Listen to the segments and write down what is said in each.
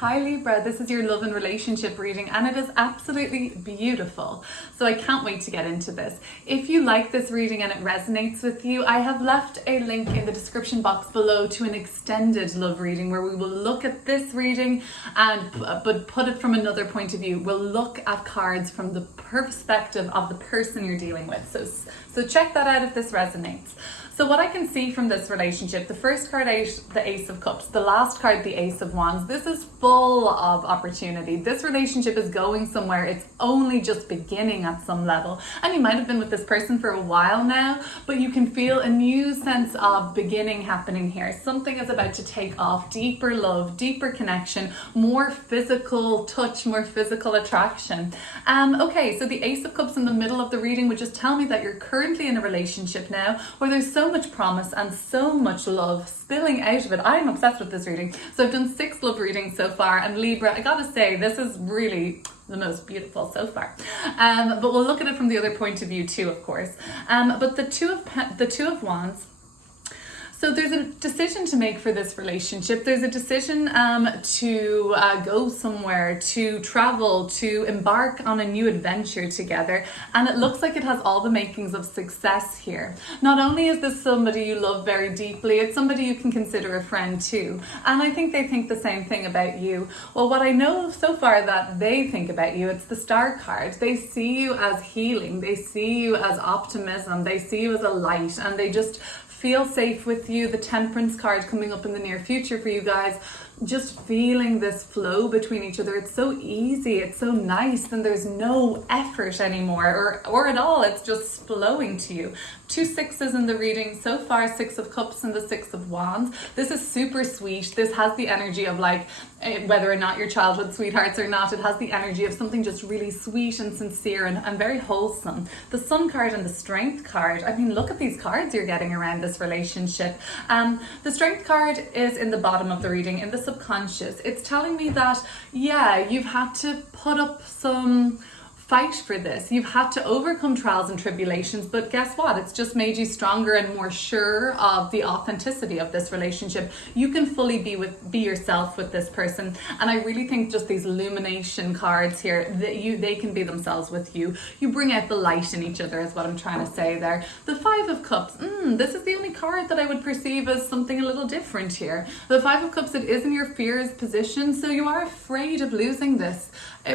Hi Libra, this is your love and relationship reading and it is absolutely beautiful. So I can't wait to get into this. If you like this reading and it resonates with you, I have left a link in the description box below to an extended love reading where we will look at this reading but put it from another point of view. We'll look at cards from the perspective of the person you're dealing with. So check that out if this resonates. So what I can see from this relationship, the first card out, the Ace of Cups, the last card, the Ace of Wands, this is full of opportunity. This relationship is going somewhere. It's only just beginning at some level. And you might have been with this person for a while now, but you can feel a new sense of beginning happening here. Something is about to take off, deeper love, deeper connection, more physical touch, more physical attraction. Okay, so the Ace of Cups in the middle of the reading would just tell me that you're currently in a relationship now where there's so much promise and so much love spilling out of it. I'm obsessed with this reading. So I've done 6 love readings so far, and Libra, I gotta say, this is really the most beautiful so far. But we'll look at it from the other point of view too, of course. But the Two of Wands. So there's a decision to make for this relationship. There's a decision to go somewhere, to travel, to embark on a new adventure together. And it looks like it has all the makings of success here. Not only is this somebody you love very deeply, it's somebody you can consider a friend too. And I think they think the same thing about you. Well, what I know so far that they think about you, it's the Star card. They see you as healing. They see you as optimism. They see you as a light, and they just feel safe with you. The Temperance card coming up in the near future for you guys, just feeling this flow between each other. It's so easy, it's so nice, and there's no effort anymore or at all. It's just flowing to you. 2 6s in the reading so far, 6 of Cups and the 6 of Wands. This is super sweet. This has the energy of, like, whether or not your childhood sweethearts or not, it has the energy of something just really sweet and sincere and very wholesome. The Sun card and the Strength card, I mean, look at these cards you're getting around this relationship. The Strength card is in the bottom of the reading, in the subconscious. It's telling me that, yeah, you've had to put up some fight for this. You've had to overcome trials and tribulations, but guess what? It's just made you stronger and more sure of the authenticity of this relationship. You can fully be yourself with this person. And I really think just these illumination cards here, that they can be themselves with you. You bring out the light in each other is what I'm trying to say there. The 5 of Cups, this is the only card that I would perceive as something a little different here. The 5 of Cups, it is in your fears position, so you are afraid of losing this.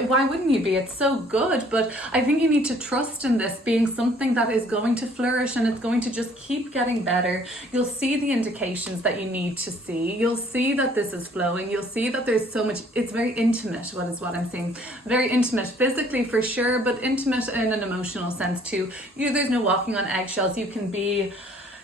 Why wouldn't you be? It's so good, but I think you need to trust in this being something that is going to flourish, and it's going to just keep getting better. You'll see the indications that you need to see. You'll see that this is flowing. You'll see that there's so much, it's very intimate, what I'm seeing. Very intimate, physically for sure, but intimate in an emotional sense too. There's no walking on eggshells. You can be,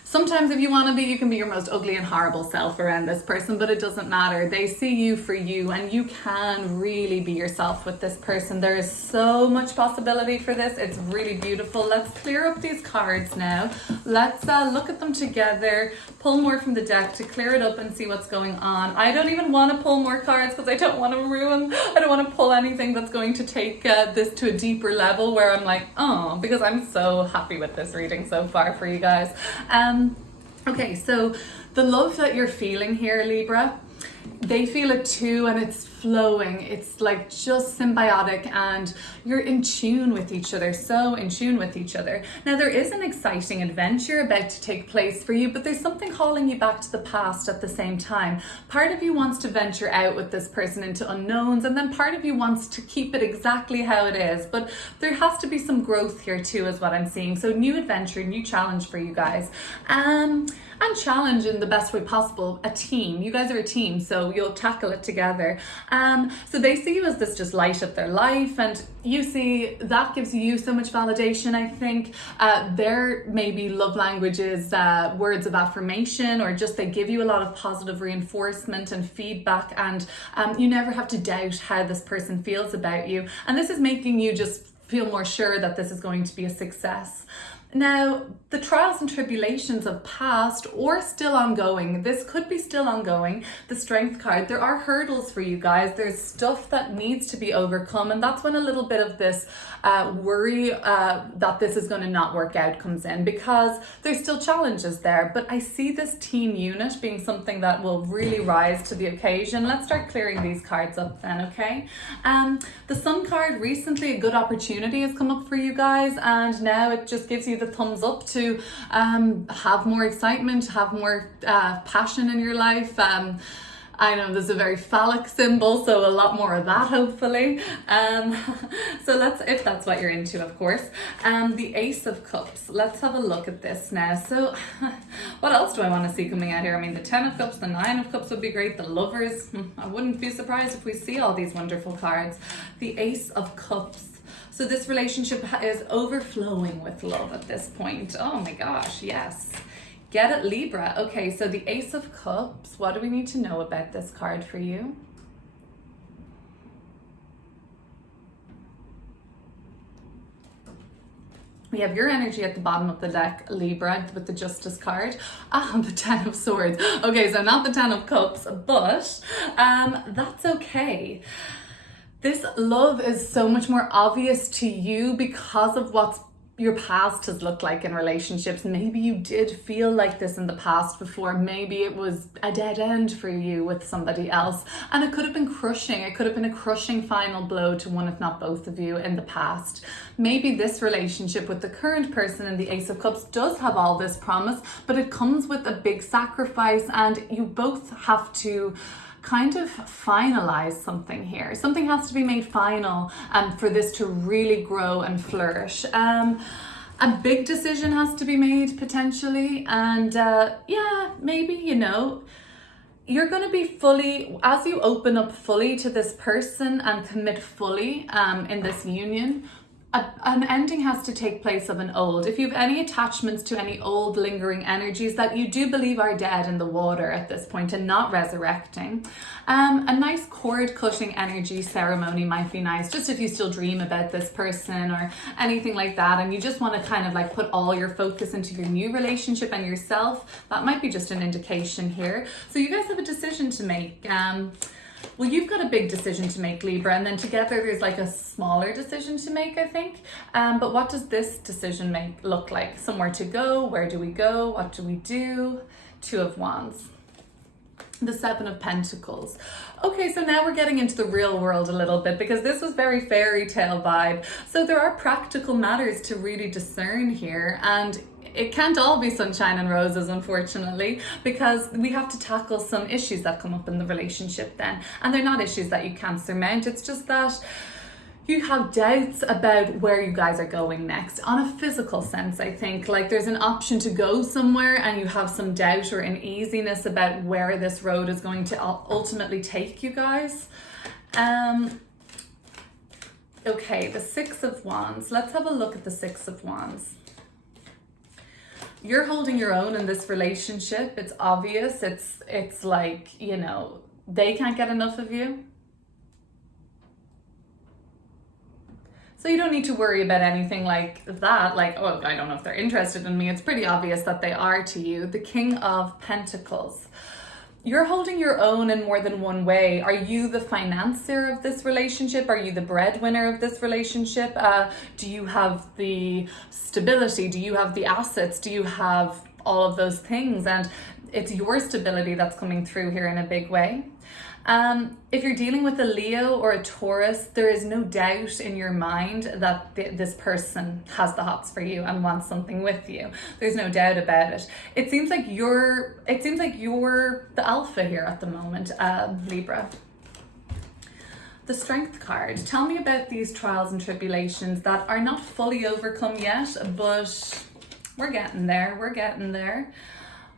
sometimes if you want to be, you can be your most ugly and horrible self around this person, but it doesn't matter. They see you for you, and you can really be yourself with this person. There is so much possibility for this. It's really beautiful. Let's clear up these cards now. Let's look at them together, pull more from the deck to clear it up and see what's going on. I don't even want to pull more cards because I don't want to pull anything that's going to take this to a deeper level where I'm like, oh, because I'm so happy with this reading so far for you guys. Okay, so the love that you're feeling here, Libra, they feel it too, and it's flowing. It's like just symbiotic, and you're in tune with each other, so in tune with each other. Now, there is an exciting adventure about to take place for you, but there's something calling you back to the past at the same time. Part of you wants to venture out with this person into unknowns, and then part of you wants to keep it exactly how it is, but there has to be some growth here too, is what I'm seeing. So new adventure, new challenge for you guys. And challenge in the best way possible. A team. You guys are a team, so you'll tackle it together. So they see you as this just light of their life, and you see that gives you so much validation. I think their maybe love language is words of affirmation, or just they give you a lot of positive reinforcement and feedback, and you never have to doubt how this person feels about you. And this is making you just feel more sure that this is going to be a success. Now, the trials and tribulations of past or still ongoing, this could be still ongoing, the Strength card, there are hurdles for you guys. There's stuff that needs to be overcome, and that's when a little bit of this worry that this is going to not work out comes in, because there's still challenges there. But I see this team unit being something that will really rise to the occasion. Let's start clearing these cards up then, okay? The Sun card, recently a good opportunity has come up for you guys, and now it just gives you the thumbs up to have more excitement, have more passion in your life. I know there's a very phallic symbol, so a lot more of that hopefully. So if that's what you're into, of course. The Ace of Cups, let's have a look at this now. So what else do I want to see coming out here? I mean, the 10 of Cups, the 9 of Cups would be great. The Lovers, I wouldn't be surprised if we see all these wonderful cards. The Ace of Cups. So this relationship is overflowing with love at this point. Oh my gosh, yes. Get it, Libra. Okay, so the Ace of Cups, what do we need to know about this card for you? We have your energy at the bottom of the deck, Libra, with the Justice card. The 10 of Swords. Okay, so not the 10 of Cups, but that's okay. This love is so much more obvious to you because of what your past has looked like in relationships. Maybe you did feel like this in the past before. Maybe it was a dead end for you with somebody else. And it could have been crushing. It could have been a crushing final blow to one, if not both of you in the past. Maybe this relationship with the current person in the Ace of Cups does have all this promise, but it comes with a big sacrifice, and you both have to kind of finalize something here. Something has to be made final for this to really grow and flourish. A big decision has to be made potentially, and yeah, maybe, you know, you're going to be fully, as you open up fully to this person and commit fully in this union, an ending has to take place of an old. If you have any attachments to any old lingering energies that you do believe are dead in the water at this point and not resurrecting, a nice cord cutting energy ceremony might be nice, just if you still dream about this person or anything like that, and you just want to kind of like put all your focus into your new relationship and yourself. That might be just an indication here. So you guys have a decision to make. Well, you've got a big decision to make, Libra, and then together there's like a smaller decision to make, I think. But what does this decision look like? Somewhere to go? Where do we go? What do we do? 2 of Wands. The 7 of Pentacles. Okay, so now we're getting into the real world a little bit, because this was very fairy tale vibe. So there are practical matters to really discern here, and it can't all be sunshine and roses, unfortunately, because we have to tackle some issues that come up in the relationship then. And they're not issues that you can't surmount. It's just that you have doubts about where you guys are going next. On a physical sense, I think, like there's an option to go somewhere and you have some doubt or uneasiness about where this road is going to ultimately take you guys. Okay, the 6 of Wands. Let's have a look at the 6 of Wands. You're holding your own in this relationship. It's obvious. It's like, you know, they can't get enough of you. So you don't need to worry about anything like that. Like, oh, I don't know if they're interested in me. It's pretty obvious that they are to you. The King of Pentacles. You're holding your own in more than one way. Are you the financier of this relationship? Are you the breadwinner of this relationship? Do you have the stability? Do you have the assets? Do you have all of those things? And it's your stability that's coming through here in a big way. If you're dealing with a Leo or a Taurus, there is no doubt in your mind that this person has the hots for you and wants something with you. There's no doubt about it. It seems like you're the alpha here at the moment, Libra. The Strength card. Tell me about these trials and tribulations that are not fully overcome yet, but we're getting there. We're getting there.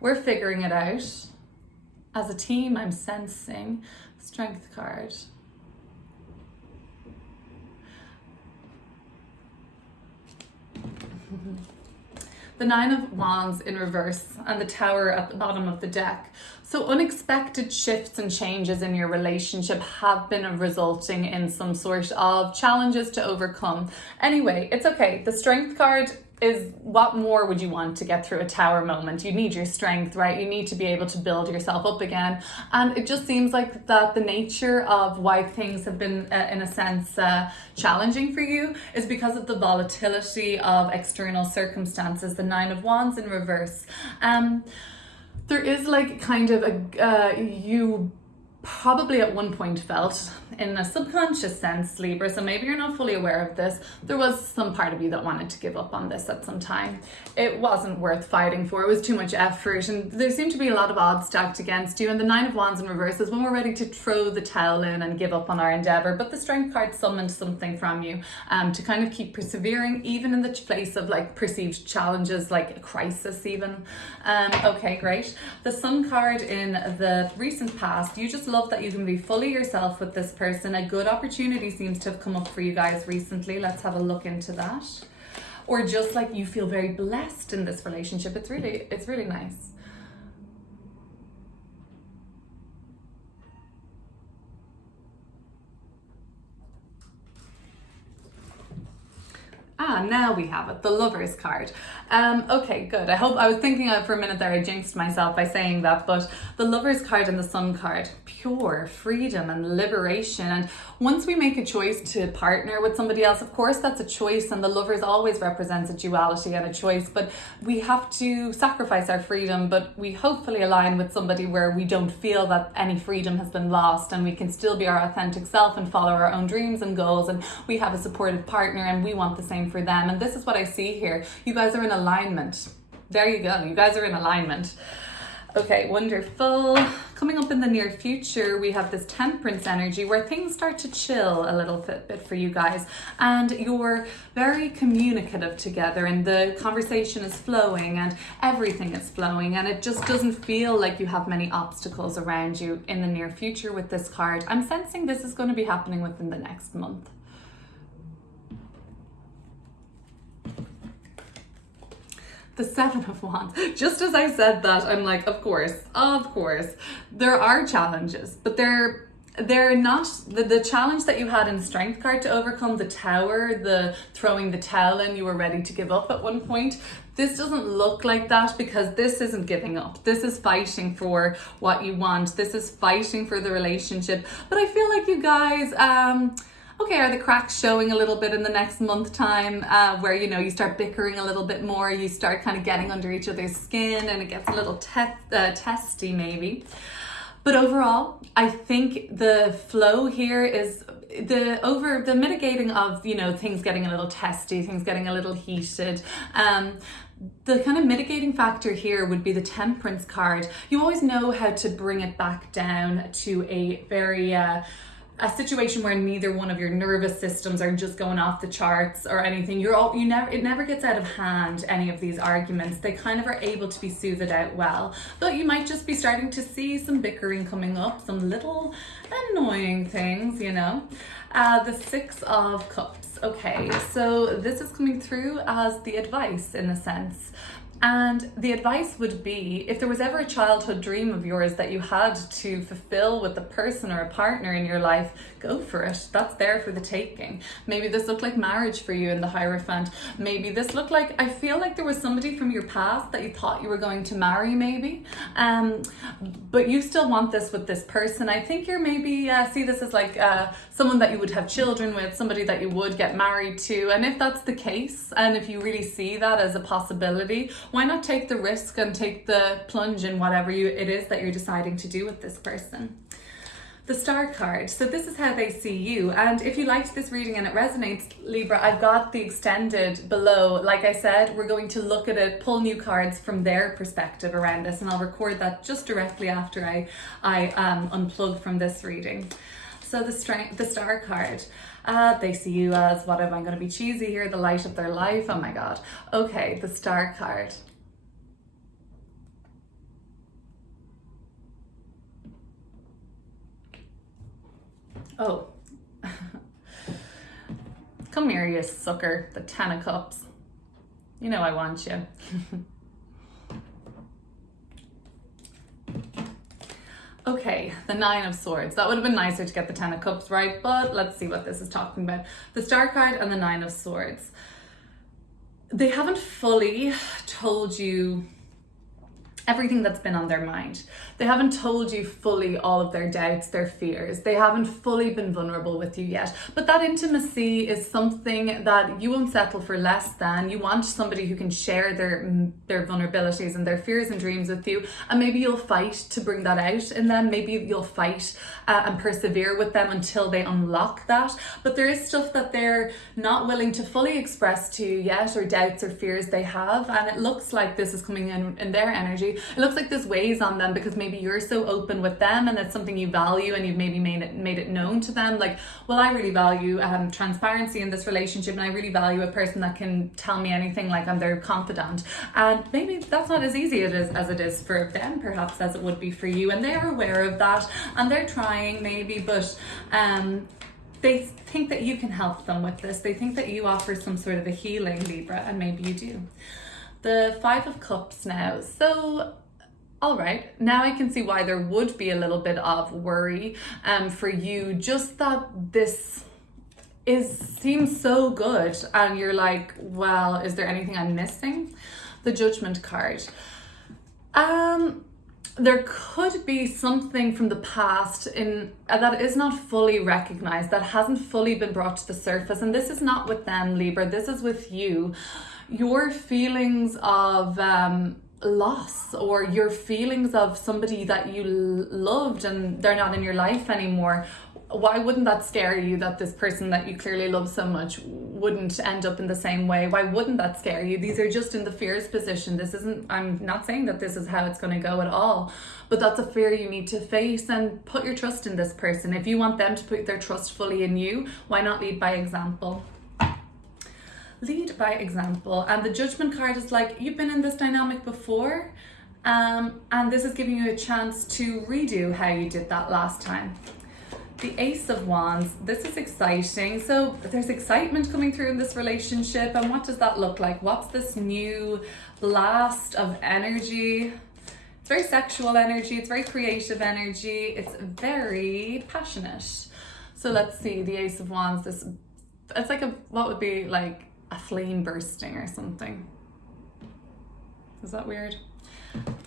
We're figuring it out. As a team, I'm sensing. Strength card. The 9 of Wands in reverse and the Tower at the bottom of the deck. So unexpected shifts and changes in your relationship have been resulting in some sort of challenges to overcome. Anyway, it's okay. The Strength card what more would you want to get through a tower moment? You need your strength, right? You need to be able to build yourself up again. And it just seems like that the nature of why things have been, in a sense, challenging for you is because of the volatility of external circumstances, the Nine of Wands in reverse. There is like kind of you probably at one point felt in a subconscious sense, Libra, so maybe you're not fully aware of this, there was some part of you that wanted to give up on this at some time. It wasn't worth fighting for, it was too much effort, and there seemed to be a lot of odds stacked against you, and the Nine of Wands in reverse is when we're ready to throw the towel in and give up on our endeavor. But the Strength card summoned something from you to kind of keep persevering, even in the place of like perceived challenges, like a crisis even. Okay, great. The Sun card in the recent past, you just love that you can be fully yourself with this person. A good opportunity seems to have come up for you guys recently. Let's have a look into that. Or just like you feel very blessed in this relationship. It's really nice. Now we have it, the Lovers card. Okay, good. I was thinking for a minute there, I jinxed myself by saying that, but the Lovers card and the Sun card, pure freedom and liberation. And once we make a choice to partner with somebody else, of course that's a choice, and the Lovers always represents a duality and a choice, but we have to sacrifice our freedom, but we hopefully align with somebody where we don't feel that any freedom has been lost, and we can still be our authentic self and follow our own dreams and goals, and we have a supportive partner and we want the same for them. And this is what I see here. You guys are in alignment. There you go. You guys are in alignment. Okay, wonderful. Coming up in the near future, we have this Temperance energy where things start to chill a little bit for you guys, and you're very communicative together, and the conversation is flowing and everything is flowing, and it just doesn't feel like you have many obstacles around you in the near future with this card. I'm sensing this is going to be happening within the next month. The Seven of Wands. Just as I said that, I'm like, of course, there are challenges, but they're not the challenge that you had in Strength card to overcome, the Tower, the throwing the towel in, you were ready to give up at one point. This doesn't look like that, because this isn't giving up. This is fighting for what you want. This is fighting for the relationship. But I feel like you guys, okay, are the cracks showing a little bit in the next month time, where, you know, you start bickering a little bit more, you start kind of getting under each other's skin, and it gets a little testy maybe. But overall, I think the flow here is the mitigating of, you know, things getting a little testy, things getting a little heated. The kind of mitigating factor here would be the Temperance card. You always know how to bring it back down to a very a situation where neither one of your nervous systems are just going off the charts or anything. It never gets out of hand, any of these arguments. They kind of are able to be soothed out well. But you might just be starting to see some bickering coming up, some little annoying things, you know. The Six of Cups. Okay, so this is coming through as the advice in a sense. And the advice would be, if there was ever a childhood dream of yours that you had to fulfill with a person or a partner in your life, go for it. That's there for the taking. Maybe this looked like marriage for you in the Hierophant. Maybe this looked like, I feel like there was somebody from your past that you thought you were going to marry maybe. But you still want this with this person. I think you're maybe, see this as like someone that you would have children with, somebody that you would get married to. And if that's the case, and if you really see that as a possibility, why not take the risk and take the plunge in whatever it is that you're deciding to do with this person? The Star card. So this is how they see you. And if you liked this reading and it resonates, Libra, I've got the extended below. Like I said, we're going to look at it, pull new cards from their perspective around this, and I'll record that just directly after I unplug from this reading. So the Star card. They see you as, what am I going to be cheesy here? The light of their life. Oh my God. Okay, the Star card. Oh. Come here, you sucker. The Ten of Cups. You know I want you. Okay, the Nine of Swords. That would have been nicer to get the Ten of Cups right, but let's see what this is talking about. The Star card and the Nine of Swords. they haven't fully told you everything that's been on their mind. They haven't told you fully all of their doubts, their fears. They haven't fully been vulnerable with you yet. But that intimacy is something that you won't settle for less than. You want somebody who can share their vulnerabilities and their fears and dreams with you. And maybe you'll fight to bring that out in them. Maybe you'll fight and persevere with them until they unlock that. But there is stuff that they're not willing to fully express to you yet, or doubts or fears they have. And it looks like this is coming in their energy. It looks like this weighs on them because maybe you're so open with them and it's something you value, and you've maybe made it known to them, like, well, I really value transparency in this relationship, and I really value a person that can tell me anything, like I'm their confidant. And maybe that's not as easy as it is for them, perhaps, as it would be for you. And they're aware of that, and they're trying maybe, but they think that you can help them with this. They think that you offer some sort of a healing, Libra, and maybe you do. The Five of Cups now. So, all right, now I can see why there would be a little bit of worry for you. Just that this seems so good, and you're like, well, is there anything I'm missing? The Judgment card. There could be something from the past that is not fully recognized, that hasn't fully been brought to the surface. And this is not with them, Libra, this is with you. Your feelings of loss, or your feelings of somebody that you loved and they're not in your life anymore. Why wouldn't that scare you, that this person that you clearly love so much wouldn't end up in the same way? Why wouldn't that scare you? These are just in the fears position. This isn't, I'm not saying that this is how it's going to go at all, but that's a fear you need to face, and put your trust in this person. If you want them to put their trust fully in you, why not lead by example? Lead by example. And the Judgment card is like, you've been in this dynamic before, and this is giving you a chance to redo how you did that last time. The Ace of Wands, this is exciting. So there's excitement coming through in this relationship. And what does that look like? What's this new blast of energy? It's very sexual energy. It's very creative energy. It's very passionate. So let's see, the Ace of Wands, it's like what would be like a flame bursting or something. Is that weird?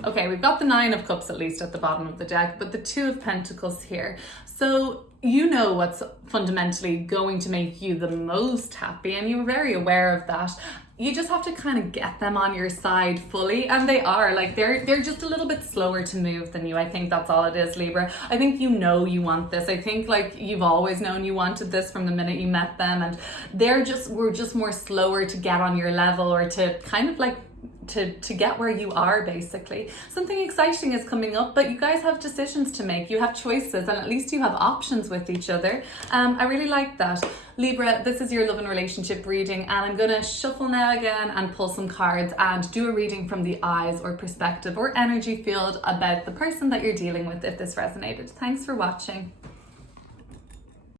Okay, we've got the Nine of Cups at least at the bottom of the deck, but the Two of Pentacles here. So you know what's fundamentally going to make you the most happy, and you're very aware of that. You just have to kind of get them on your side fully, and they are. Like, they're just a little bit slower to move than you. I think that's all it is, Libra. I think you know you want this. I think, like, you've always known you wanted this from the minute you met them, and we're just more slower to get on your level, or to kind of like to get where you are, basically. Something exciting is coming up, but you guys have decisions to make. You have choices, and at least you have options with each other. I really like that. Libra, this is your love and relationship reading, and I'm gonna shuffle now again and pull some cards and do a reading from the eyes or perspective or energy field about the person that you're dealing with, if this resonated. Thanks for watching.